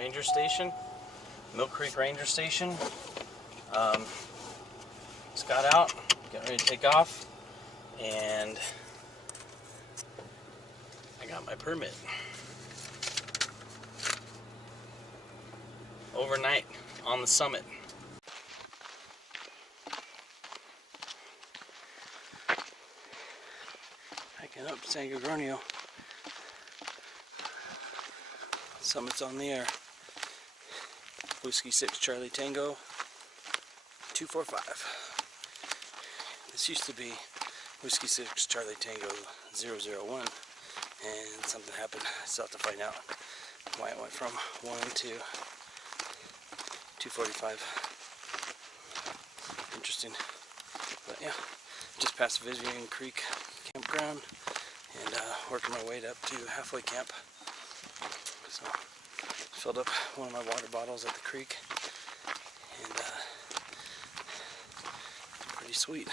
ranger station, Milk Creek Ranger Station. Just got out, getting ready to take off, and I got my permit. Overnight on the summit. Hiking up San Gorgonio. Summit's on the air. Whiskey 6 Charlie Tango 245. This used to be Whiskey 6 Charlie Tango 001, and something happened. I still have to find out why it went from 1 to 245. Interesting. But yeah, just past Vivian Creek campground and working my way up to halfway camp. So filled up one of my water bottles at the creek, and pretty sweet.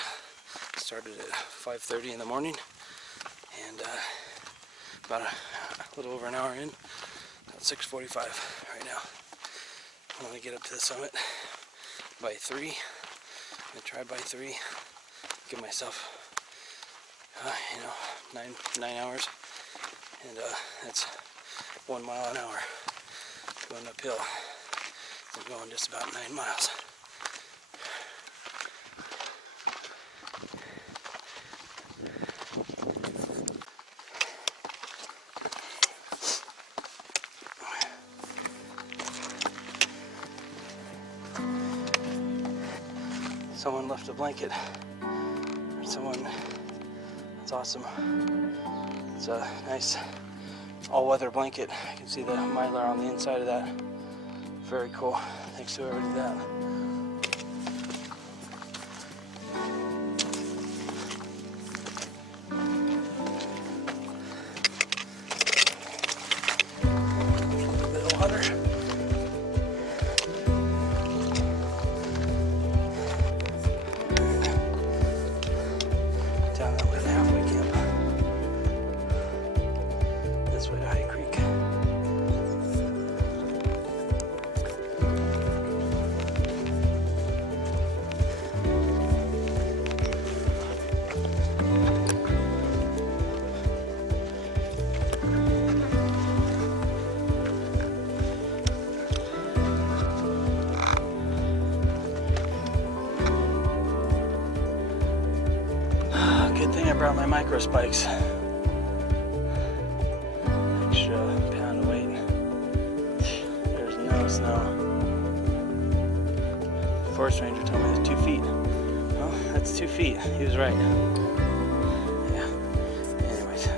Started at 5:30 in the morning, and about a little over an hour in, about 6:45 right now. I want to get up to the summit by 3. I'm gonna try by 3. Give myself, 9 hours, and that's 1 mile an hour going uphill. I'm going just about 9 miles. Someone left a blanket. That's awesome. It's a nice all-weather blanket. You can see the mylar on the inside of that. Very cool. Thanks to whoever did that. Little hunter. Down that way to halfway camp. This way to High Creek. Good thing I brought my micro spikes. Extra pound of weight. There's no snow. Forest ranger told me it's 2 feet. Well, that's 2 feet. He was right. Yeah. Anyways.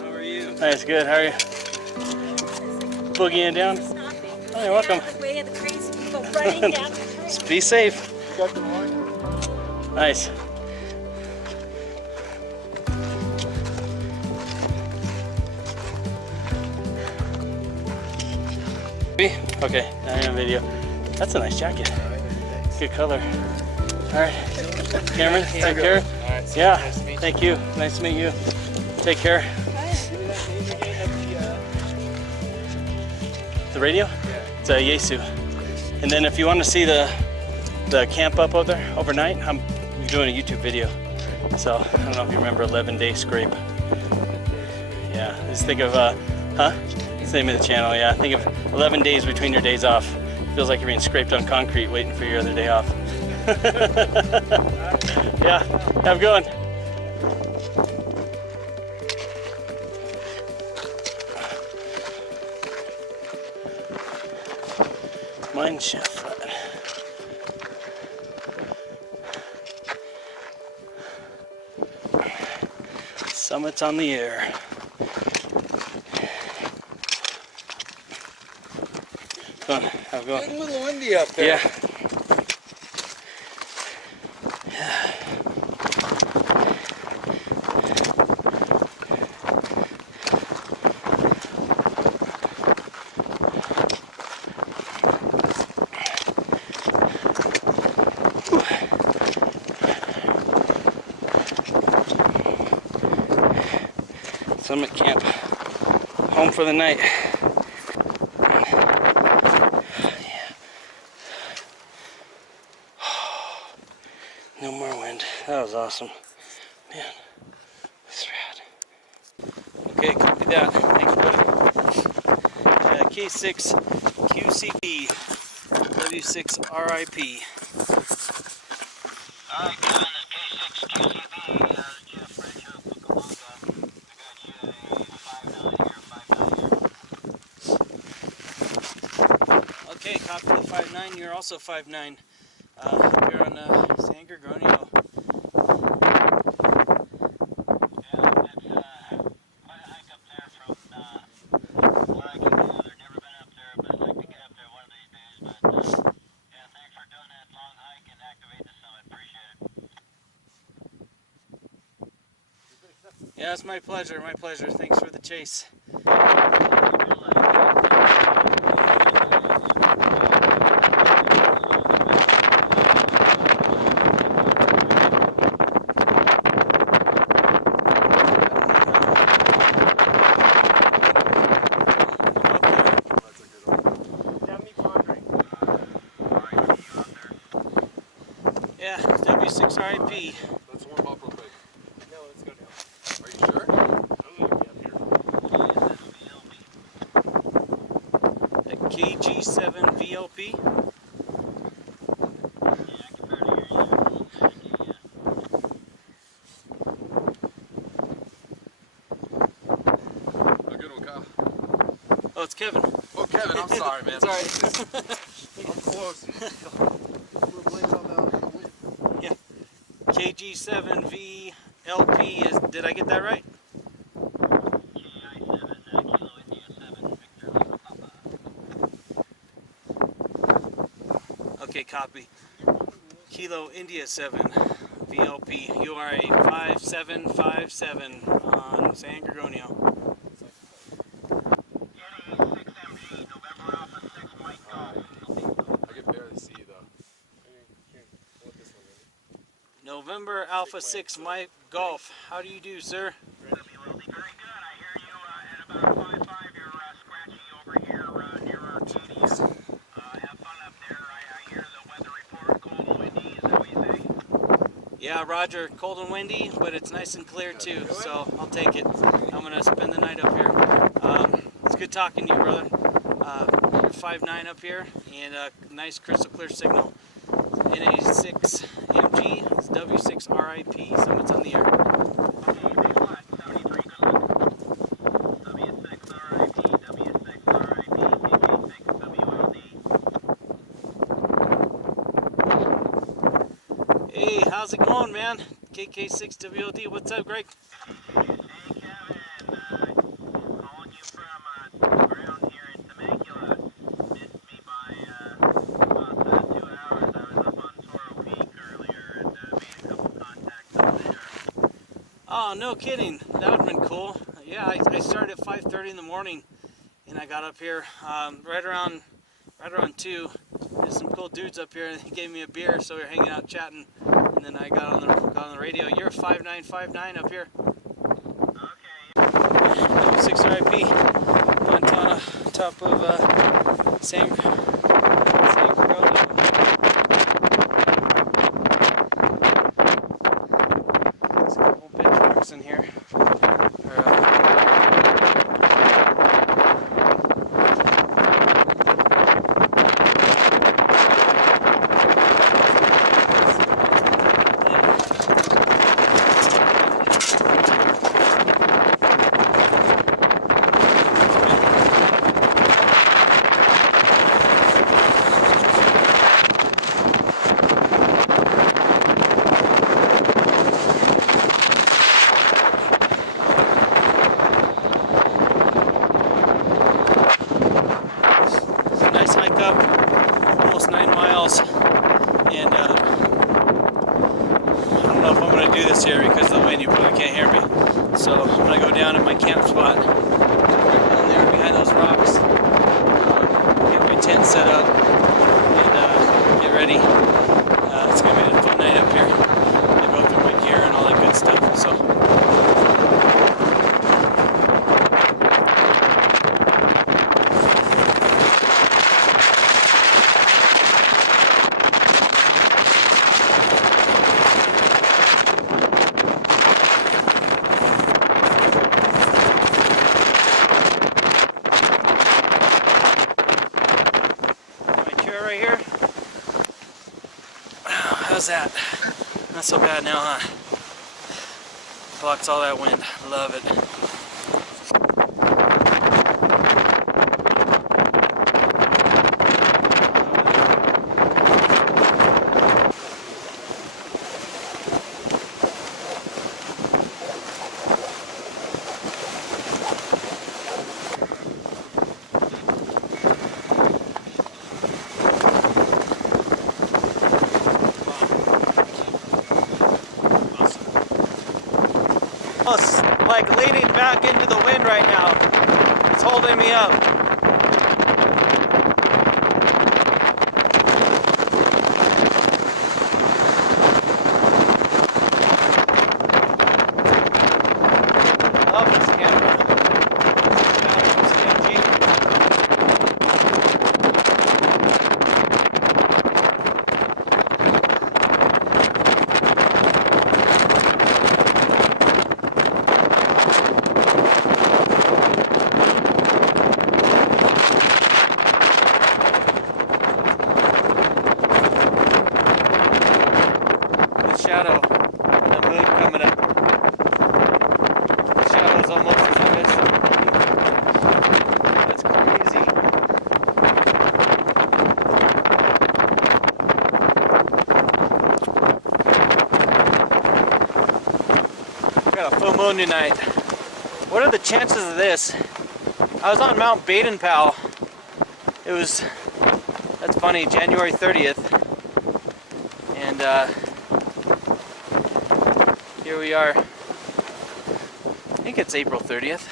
How are you? Nice, good. How are you? Boogieing down? Oh, you're welcome. Way of the crazy people running down the creek. Be safe. Nice. Okay, now you're on video. That's a nice jacket. Good color. All right, Cameron, take care. Yeah, thank you. Nice to meet you. Take care. The radio? It's a Yesu. And then if you want to see the camp up out there overnight, I'm doing a YouTube video. So I don't know if you remember 11-day scrape. Yeah, just think of it's the name of the channel. Yeah, think of 11 days between your days off. Feels like you're being scraped on concrete waiting for your other day off. Yeah, have a good one. Mine chef flat. Summit's on the air. Come on, have a go. It's a little windy up there. Yeah. Summit camp. Home for the night. Yeah. No more wind. That was awesome. Man, that's rad. Okay, copy that. Thanks, buddy. K6 QCB W6 RIP. Alright, Kevin, this K6 QCB, Jeff Rich of Cucamonga. I got you a 5'9" here, 5'9". Okay, copy the 5'9". You're also 5'9". Here on San Gorgonio. Yeah, it's quite a hike up there from where I can gather. Never been up there, but I'd like to get up there one of these days. But yeah, thanks for doing that long hike and activating the summit. Appreciate it. Yeah, it's my pleasure, my pleasure. Thanks for the chase. Yeah, W6 RIP. Let's warm up real quick. No, let's go down. Are you sure? I'm gonna be up here. At KG7 VLP. A good one, Kyle. Oh, it's Kevin. Oh, Kevin, I'm sorry, man. It's alright. I'm close. KG7 VLP is, did I get that right? KI7, Kilo India 7, Victor Lima Papa. Okay, copy. Kilo India 7 VLP. You are a 5757 on San Gorgonio. Kenny 6MG, November Alpha 6, Mike Golf. I can barely see you, though. November Alpha 6 Mike Golf. How do you do, sir? Very good. I hear you at about 5'5", you're scratchy over here near Arcadia. Have fun up there. I hear the weather report, cold and windy. Is that what you say? Yeah, Roger. Cold and windy, but it's nice and clear too, so I'll take it. I'm going to spend the night up here. It's good talking to you, brother. You're 5'9" up here, and a nice crystal clear signal. NA6 MG, it's W6 RIP, Summit's on the air. Okay, thanks a lot. 73, good luck. W6 RIP, W6 RIP, KK6 WLD. Hey, how's it going, man? KK6 WLD, what's up, Greg? Hey Kevin, calling you from around here in Temecula. Missed me by about 2 hours. I was up on Toro Peak earlier and made a couple contacts up there. Oh, no kidding. That would have been cool. Yeah, I started at 5:30 in the morning, and I got up here right around 2. There's some cool dudes up here, and they gave me a beer, so we were hanging out chatting. And then I got on the radio. You're a 5959 up here. Okay. 6 RIP. Montana, top of San Gorgonio. There's a couple benchmarks in here. How's that? Not so bad now, huh? Blocks all that wind. Love it. Almost like leaning back into the wind right now. It's holding me up. I love this camera. Shadow, the moon coming up. The shadow's almost as this. That's crazy. We got a full moon tonight. What are the chances of this? I was on Mount Baden-Powell. It was, that's funny, January 30th. And here we are. I think it's April 30th.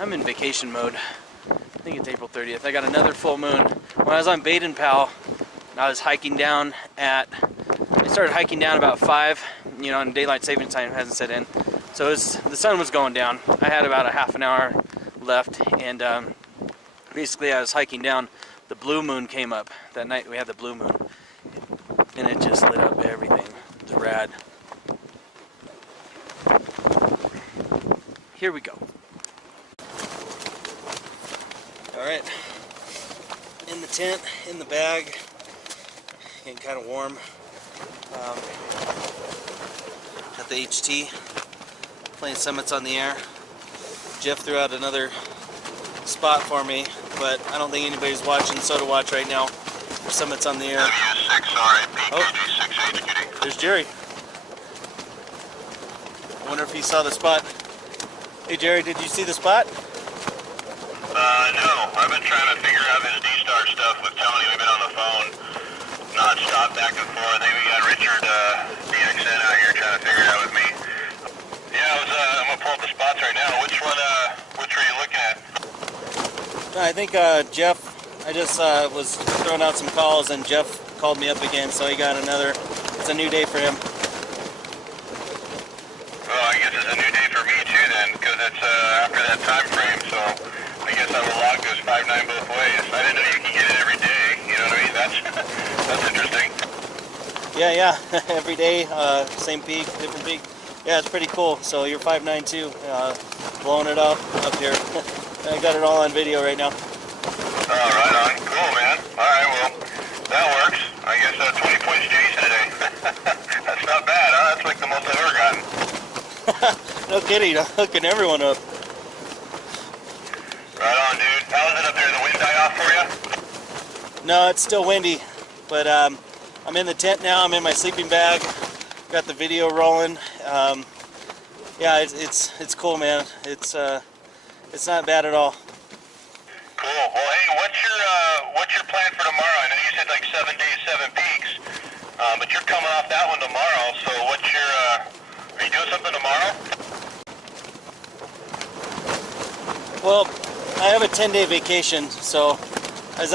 I'm in vacation mode. I think it's April 30th. I got another full moon. When I was on Baden-Powell, I was hiking down at, I started hiking down about 5, you know, and daylight savings time hasn't set in. So the sun was going down. I had about a half an hour left, and basically I was hiking down. The blue moon came up. That night we had the blue moon, and it just lit up everything. It's rad. Here we go. Alright, in the tent, in the bag, getting kind of warm. Got the HT, playing Summits on the Air. Jeff threw out another spot for me, but I don't think anybody's watching Soda Watch right now. Summits on the Air. Oh, there's Jerry. I wonder if he saw the spot. Hey Jerry, did you see the spot? No. I've been trying to figure out this D-Star stuff with Tony. We've been on the phone non-stop back and forth. I think we got Richard DXN out here trying to figure it out with me. Yeah, I'm gonna pull up the spots right now. Which one are you looking at? I think Jeff, I just was throwing out some calls and Jeff called me up again, so he got another, it's a new day for him. Well, I guess it's a new day for me too then, because it's after that time frame, so I guess I will log this 5.9 both ways. I didn't know you can get it every day, you know what I mean? That's interesting. Yeah, every day, same peak, different peak. Yeah, it's pretty cool. So you're 5.9 too, blowing it up here. I got it all on video right now. Oh, right on. Cool, man. Alright, well, that works. I guess 20 points Jason today. That's not bad, huh? That's like the most I've ever gotten. No kidding, I'm hooking everyone up. Right on, dude. How is it up there? The wind die off for you? No, it's still windy, but I'm in the tent now. I'm in my sleeping bag. Got the video rolling. Yeah, it's cool, man. It's not bad at all. Cool. Well, hey, what's your plan for tomorrow? I know you said like 7 days, 7 peaks, but you're coming off that one tomorrow. So are you doing something tomorrow? Well, I have a 10-day vacation, so I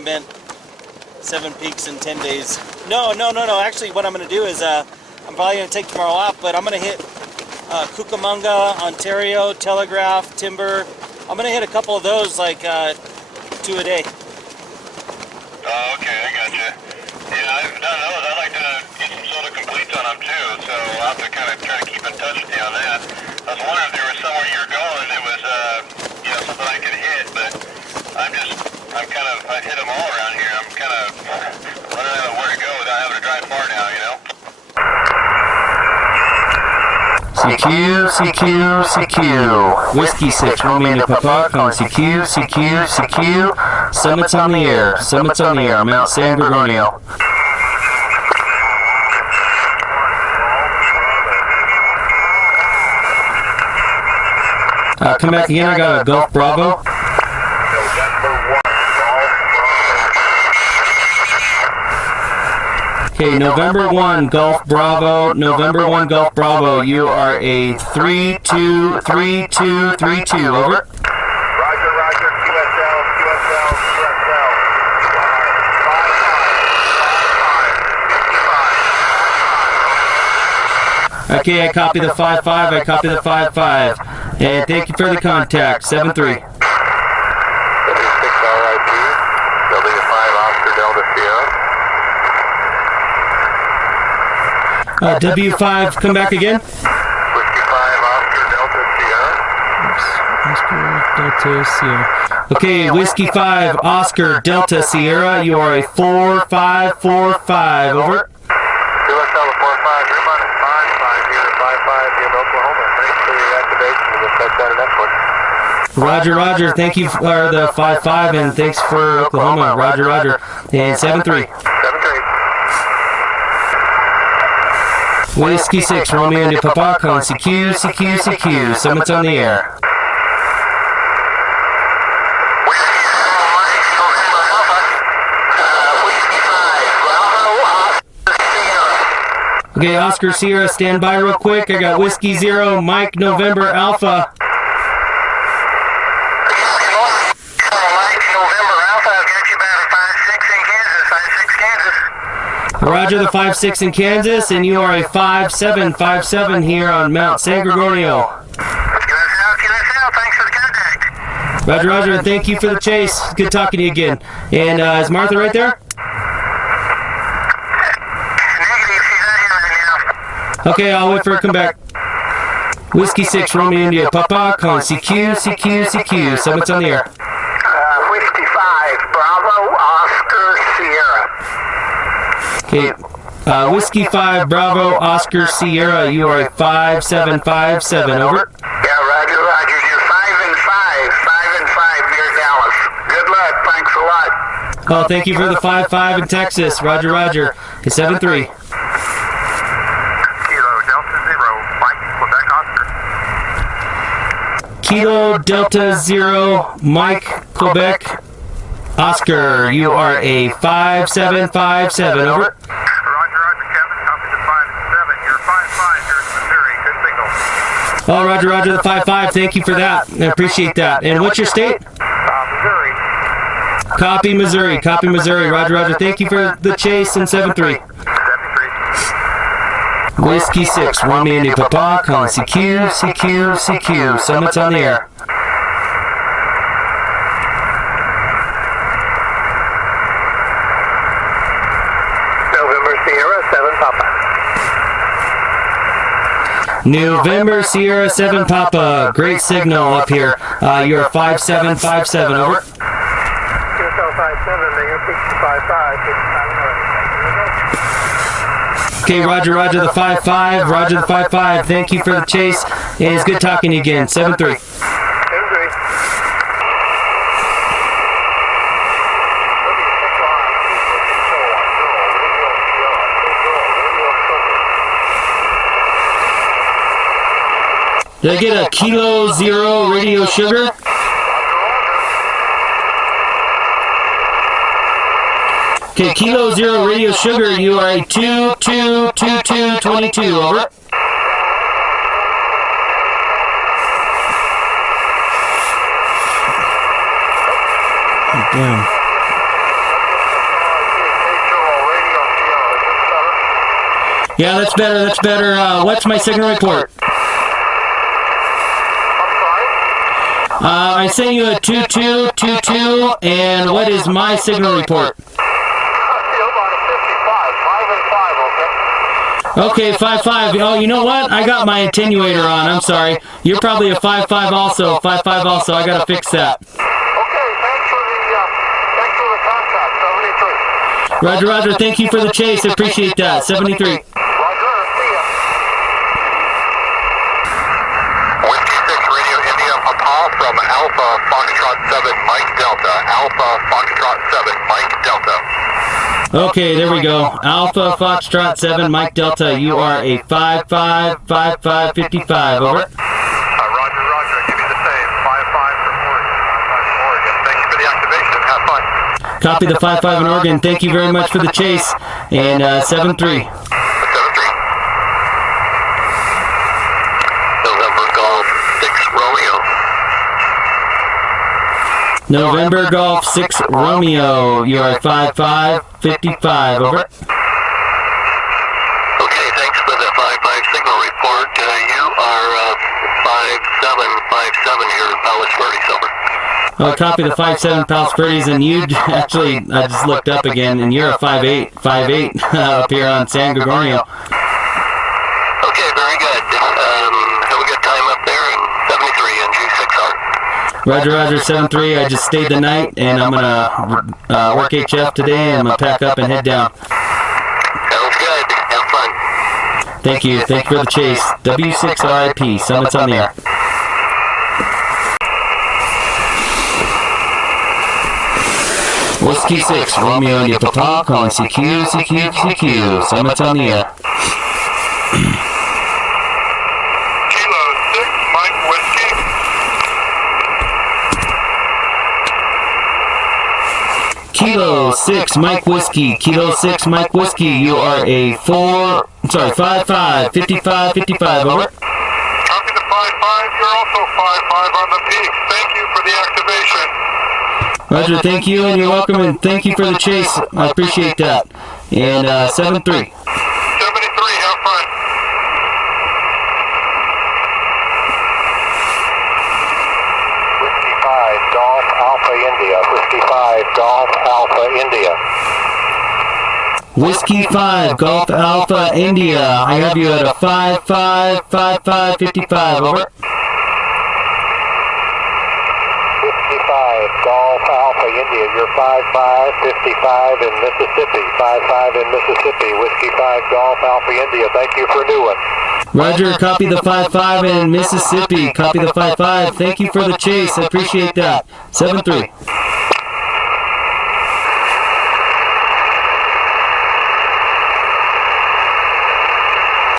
meant 7 peaks in 10 days. No. Actually, what I'm going to do is I'm probably going to take tomorrow off, but I'm going to hit Cucamonga, Ontario, Telegraph, Timber. I'm going to hit a couple of those, like 2 a day. Oh, okay, I gotcha. Yeah, I've done those. I'd like to get some soda completes on them too, so I'll have to kind of try to keep in touch with you on that. I was wondering if there was somewhere you're going that was, something I could hit, but I hit them all around here. I'm kind of running out of where to go without CQ, CQ, CQ. Whiskey 6, Romeo India Papa, calling CQ, CQ, CQ. Summits on the air, summits on the air, Mt San Gorgonio. Come back again, I got a Golf Bravo. Okay, November 1 Golf Bravo, November 1 Golf Bravo, you are a 323232, over. Roger, QSL, QSL, QSL. 55. Okay, I copy the 55, I copy the 55. And thank you for the contact, 73. W6 RIP, W5 Oscar Delta Sierra. W5, come back again. Whiskey 5 Oscar Delta Sierra. Okay, Whiskey 5, Oscar, Delta, Sierra, you are a 4545, over. QSL 45, you're running 55 here in Oklahoma. Thanks for the activation. We'll get that next one. Roger, Roger, thank you for the 55, and thanks for Oklahoma. Roger, Roger. And 73. 73. Whiskey 6, Romeo India Papa, calling CQ, CQ, CQ, summits on the air. Okay, Oscar Sierra, stand by real quick. I got Whiskey 0, Mike November Alpha. Roger the 5-6 in Kansas, and you are a 5757 here on Mt San Gorgonio. Roger, Roger, and thank you for the chase. Good talking to you again. And is Martha right there? Okay, I'll wait for her to come back. Whiskey 6, Romeo India Papa, calling CQ, CQ, CQ, summits on the air. Whiskey 5, Bravo, Oscar, Sierra. Okay, Whiskey 5, Bravo, Oscar, Sierra, you are a 5757, over. Yeah, Roger, Roger, you're 5 and 5 near Dallas. Good luck, thanks a lot. Oh, thank you for the 5-5 in Texas. Roger, Roger. It's 7-3. Kilo Delta 0, Mike, Quebec. Kilo Delta 0, Mike, Quebec, Oscar, you are a 5757, over. Roger, Roger, Kevin, copy the 5 and 7. You're 5-5 here in Missouri. Good signal. Oh, Roger, Roger, the 5-5. Thank you for that. I appreciate that. And what's your state? Missouri. Copy, Missouri. Copy, Missouri. Roger, Roger. Thank you for the chase and 7-3. 73. Whiskey 6, Romeo India Papa, calling CQ, CQ, CQ, summits on the air. November Sierra 7 Papa. November Sierra 7 Papa, great signal up here. You're 5757, over. QSL 57, Mega 55. Okay, Roger, Roger, the 5-5, Roger, the 5-5. Thank you for the chase, and it's good talking to you again. 7-3. 73. Did I get a Kilo 0 radio sugar? Okay, Kilo 0 radio sugar, you are a 222222, over. Damn. Yeah, that's better, that's better. What's my signal report? I sent you a 2222, and what is my signal report? Okay, 5-5. Oh, you know what? I got my attenuator on. I'm sorry. You're probably a 5-5 also. 5-5 also. I gotta fix that. Okay, thanks for the contact. 73. Roger, Roger. Thank you for the chase. I appreciate that. 73. Roger, see ya. Mike Delta, Alpha Foxtrot 7, Mike Delta. Okay, there we go. Alpha Foxtrot 7, Mike Delta. You are a 555555. Over. Roger, roger. Give me the same. 55 from Oregon. 55 from Oregon. Thank you for the activation. Have fun. Copy the 55 in Oregon. Thank you very much for the chase. And 7-3. 7-3. November Golf 6 Romeo. November Golf 6 Romeo. You are 5555. Over. Okay, thanks for the 55 signal report. You are 5757 here at Palos Verdes. Over. Copy the 57 Palos Verdes, and you actually, I just looked up again, and you're a 58 up here on San Gorgonio. Okay, very good. Have a good time up there, and 73 and G6R. Roger, roger, 7-3. I just stayed the night, and I'm going to work HF today, and I'm going to pack up and head down. Sounds good. Have fun. Thank you. Thank you for the chase. W6RIP, Summits on the air. Whiskey 6, Romeo India Papa, calling CQ, CQ, CQ, Summits on the air. Kilo 6, Mike Whiskey. Kilo 6, Mike Whiskey. Kilo 6, Mike Whiskey. You are a 5555. Over. Copy the 55. You're also 55 on the peak. Thank you for the activation. Roger, thank you, and you're welcome, and thank you for the chase. I appreciate that. And 7-3. 73, have fun. Whiskey 5, Golf Alpha India. Whiskey 5, Golf Alpha India. Whiskey 5, Golf Alpha India. I have you at a 555555. Over. Whiskey 5, Golf Alpha India. You're 5555 in Mississippi. 55 in Mississippi. Whiskey 5, Golf Alpha India. Thank you for a new one. Roger, copy the 55 in Mississippi. Copy the 55. Thank you for the chase. I appreciate that. 7-3.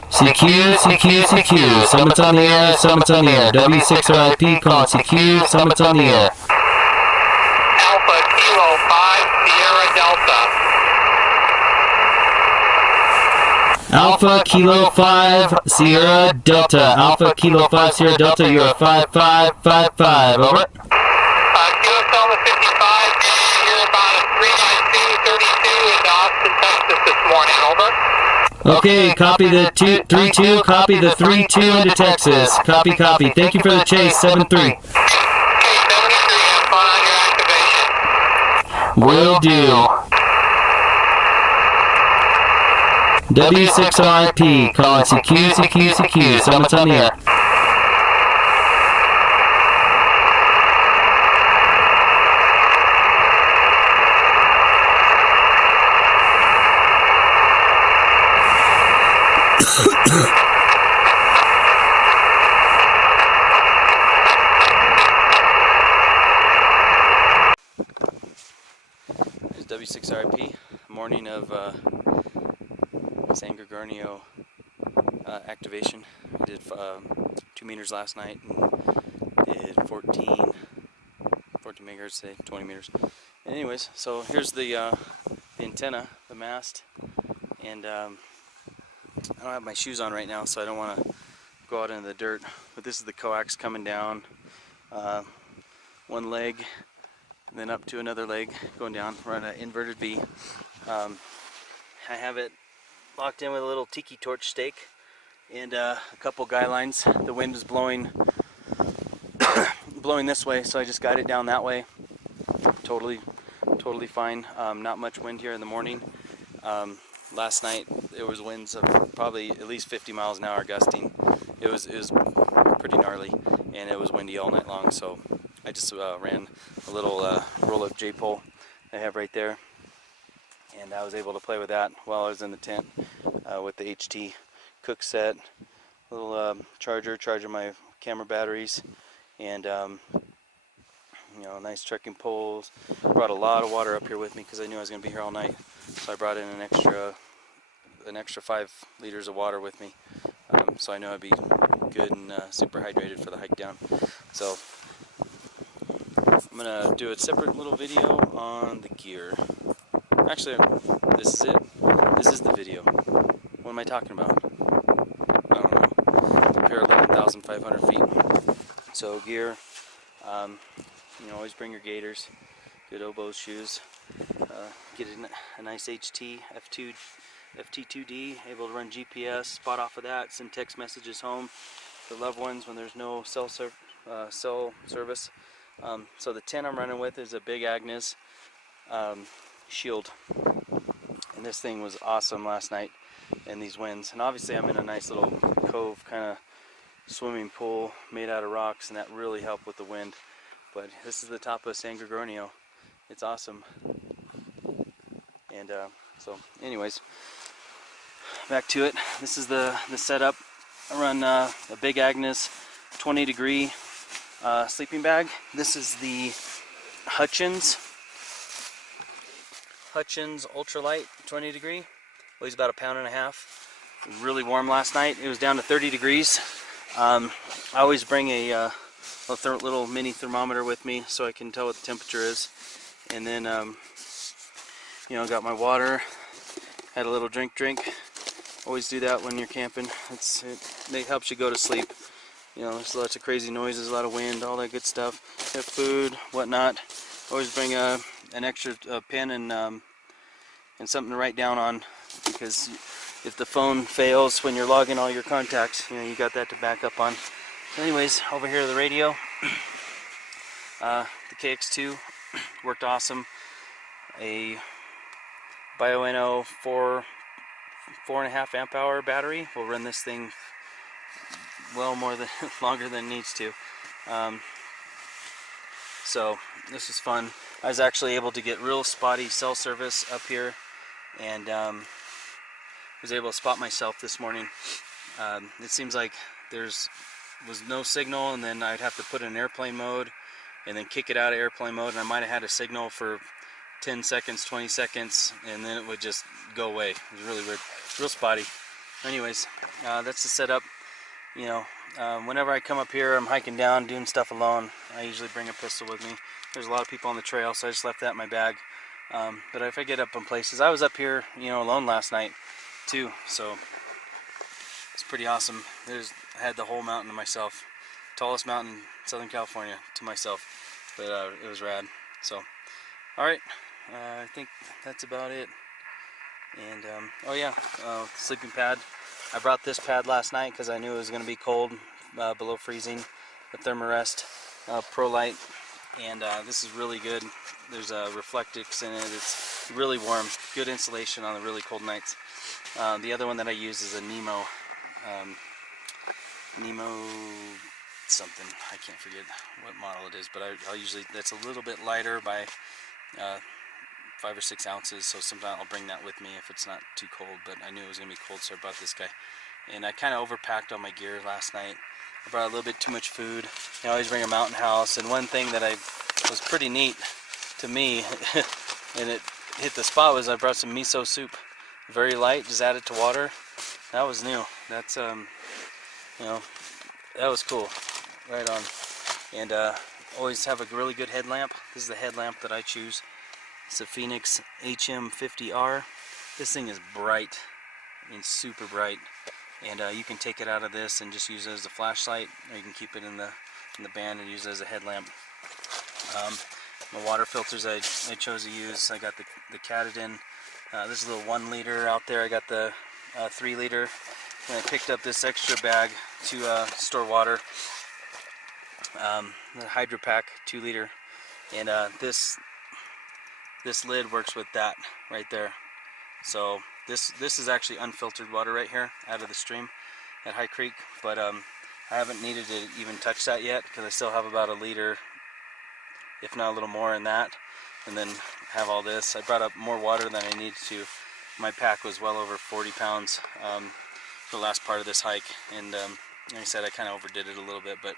CQ, CQ, CQ. Summits on the air, Summits on the air. W6RIP calling CQ, Summits on the air. Alpha Kilo 5, Sierra Delta. Alpha Kilo 5 Sierra Delta. Alpha Kilo 5 Sierra Delta. You are 5555. Over. Kilo Delta 55. You're about a 39232 in Austin, Texas this morning. Over. Okay, copy the 3-2. Copy the 3-2 into Texas. Copy, copy. Thank you for the chase. 7-3. Okay, 73. Have fun on your activation. Will do. W6RIP calling CQ, CQ, CQ. Summits on the air. W6RP, morning of San Gorgonio activation. I did 2 meters last night and did 14 megahertz today, 20 meters. And anyways, so here's the antenna, the mast, and I don't have my shoes on right now, so I don't want to go out into the dirt. But this is the coax coming down one leg, and then up to another leg going down. We're on an inverted V. I have it locked in with a little tiki torch stake and a couple guy lines. The wind is blowing blowing this way, so I just got it down that way. Totally fine. Not much wind here in the morning. Last night there was winds of probably at least 50 miles an hour gusting. It was pretty gnarly, and it was windy all night long, so I just ran a little roll-up J-pole I have right there, and I was able to play with that while I was in the tent with the HT cook set, little charging my camera batteries, and you know, nice trekking poles. Brought a lot of water up here with me because I knew I was going to be here all night. So I brought in an extra 5 liters of water with me. So I know I'd be good and super hydrated for the hike down. So I'm gonna do a separate little video on the gear. Actually, this is it. This is the video. What am I talking about? I don't know. Up here 11,500 feet. So gear, you know, always bring your gaiters, good oboe shoes. Get a nice HT FT2D, able to run GPS, spot off of that, send text messages home for loved ones when there's no cell service. So the tent I'm running with is a Big Agnes Shield, and this thing was awesome last night in these winds. And obviously I'm in a nice little cove, kind of swimming pool made out of rocks, and that really helped with the wind. But this is the top of San Gorgonio. It's awesome. And so anyways, back to it. This is the setup. I run a Big Agnes 20 degree sleeping bag. This is the Hutchins ultralight 20 degree. Weighs about 1.5 pounds. Really warm last night. It was down to 30 degrees. I always bring a little mini thermometer with me so I can tell what the temperature is. And then you know, got my water. Had a little drink. Always do that when you're camping. It helps you go to sleep. You know, there's lots of crazy noises, a lot of wind, all that good stuff. Got food, whatnot. Always bring an extra pen and something to write down on, because if the phone fails when you're logging all your contacts, you know, you got that to back up on. Anyways, over here the radio, the KX2 worked awesome. A Bioenno 4.5 amp hour battery will run this thing well more than longer than it needs to. So this was fun. I was actually able to get real spotty cell service up here, and was able to spot myself this morning. It seems like was no signal, and then I'd have to put it in airplane mode and then kick it out of airplane mode, and I might have had a signal for 10 seconds, 20 seconds, and then it would just go away. It was really weird, real spotty. Anyways, that's the setup. You know, whenever I come up here, I'm hiking down, doing stuff alone, I usually bring a pistol with me. There's a lot of people on the trail, so I just left that in my bag. But if I get up in places, I was up here, you know, alone last night too, so it's pretty awesome. I had the whole mountain to myself, tallest mountain in Southern California to myself, but it was rad. So, all right, I think that's about it. And oh yeah, sleeping pad. I brought this pad last night because I knew it was going to be cold, below freezing. The Thermarest Pro Light, and this is really good. There's reflectives in it. It's really warm, good insulation on the really cold nights. The other one that I use is a Nemo something. I can't forget what model it is, but I'll usually, that's a little bit lighter by 5 or 6 ounces, so sometimes I'll bring that with me if it's not too cold, but I knew it was going to be cold, so I brought this guy. And I kind of overpacked on my gear last night. I brought a little bit too much food. I always bring a mountain house, and one thing that was pretty neat to me, and it hit the spot, was I brought some miso soup. Very light, just add it to water. That was new. That's, you know, that was cool. Right on. And always have a really good headlamp. This is the headlamp that I choose. It's a Phoenix HM50R. This thing is bright. I mean, super bright. And you can take it out of this and just use it as a flashlight, or you can keep it in the band and use it as a headlamp. My water filters I chose to use, I got the Katadyn. This is a little 1 liter out there. I got the 3 liter. And I picked up this extra bag to store water. The Hydro Pack 2 liter. And this lid works with that right there. So this is actually unfiltered water right here out of the stream at High Creek, but I haven't needed to even touch that yet because I still have about 1 liter, if not a little more in that, and then have all this. I brought up more water than I needed to. My pack was well over 40 pounds for the last part of this hike, and like I said, I kind of overdid it a little bit, but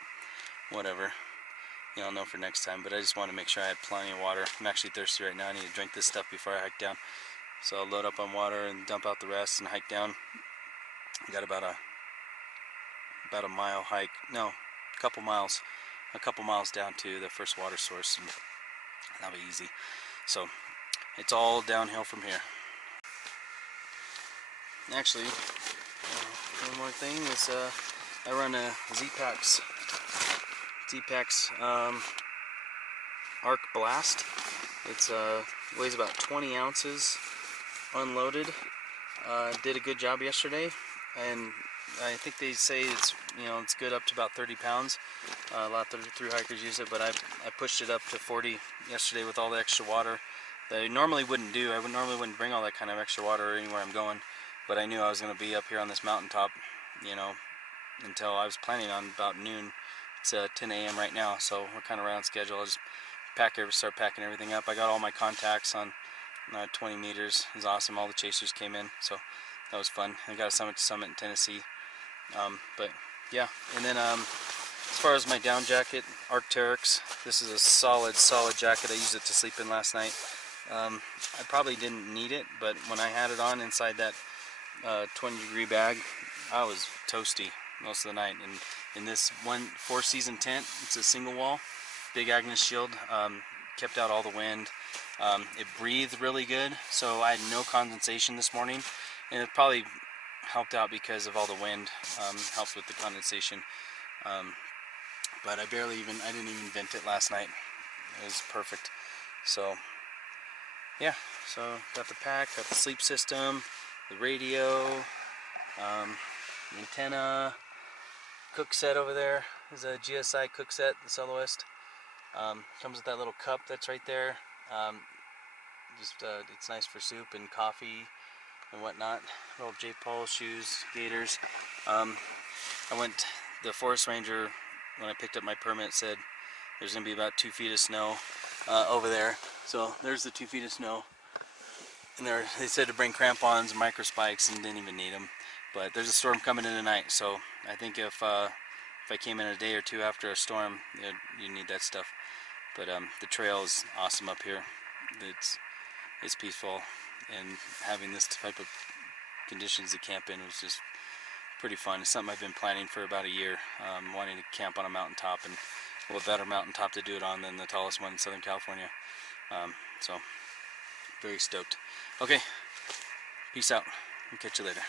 whatever. I'll know for next time. But I just want to make sure I had plenty of water. I'm actually thirsty right now. I need to drink this stuff before I hike down. So I'll load up on water and dump out the rest and hike down. I got about a mile hike. No, a couple miles down to the first water source, and that'll be easy. So it's all downhill from here. Actually, one more thing is I run a Z-Packs Arc Blast. It's weighs about 20 ounces unloaded. Did a good job yesterday, and I think they say it's it's good up to about 30 pounds. A lot of through hikers use it, but I pushed it up to 40 yesterday with all the extra water that I normally wouldn't do. I normally wouldn't bring all that kind of extra water anywhere I'm going, but I knew I was going to be up here on this mountaintop, until I was planning on about noon. It's 10 a.m. right now, so we're kind of right on schedule. I'll just start packing everything up. I got all my contacts on 20 meters. It was awesome. All the chasers came in, so that was fun. I got a summit to summit in Tennessee. But yeah, and then as far as my down jacket, Arc'teryx. This is a solid jacket. I used it to sleep in last night. I probably didn't need it, but when I had it on inside that 20-degree bag, I was toasty most of the night. And in this four-season tent, it's a single wall, big Agnes shield, kept out all the wind. It breathed really good, so I had no condensation this morning, and it probably helped out because of all the wind. Helped with the condensation, but I didn't even vent it last night. It was perfect. So yeah, so got the pack, got the sleep system, the radio, the antenna, cook set over there is a GSI cook set, the soloist. Comes with that little cup that's right there. It's nice for soup and coffee and whatnot. Little J-Paul shoes, gaiters. The forest ranger, when I picked up my permit, said there's going to be about 2 feet of snow over there. So there's the 2 feet of snow. And they said to bring crampons and micro spikes, and didn't even need them. But there's a storm coming in tonight, so I think if I came in a day or two after a storm, you need that stuff. But the trail is awesome up here. It's peaceful, and having this type of conditions to camp in was just pretty fun. It's something I've been planning for about a year, wanting to camp on a mountaintop, and what better mountaintop to do it on than the tallest one in Southern California. So very stoked. Okay, peace out. I'll catch you later.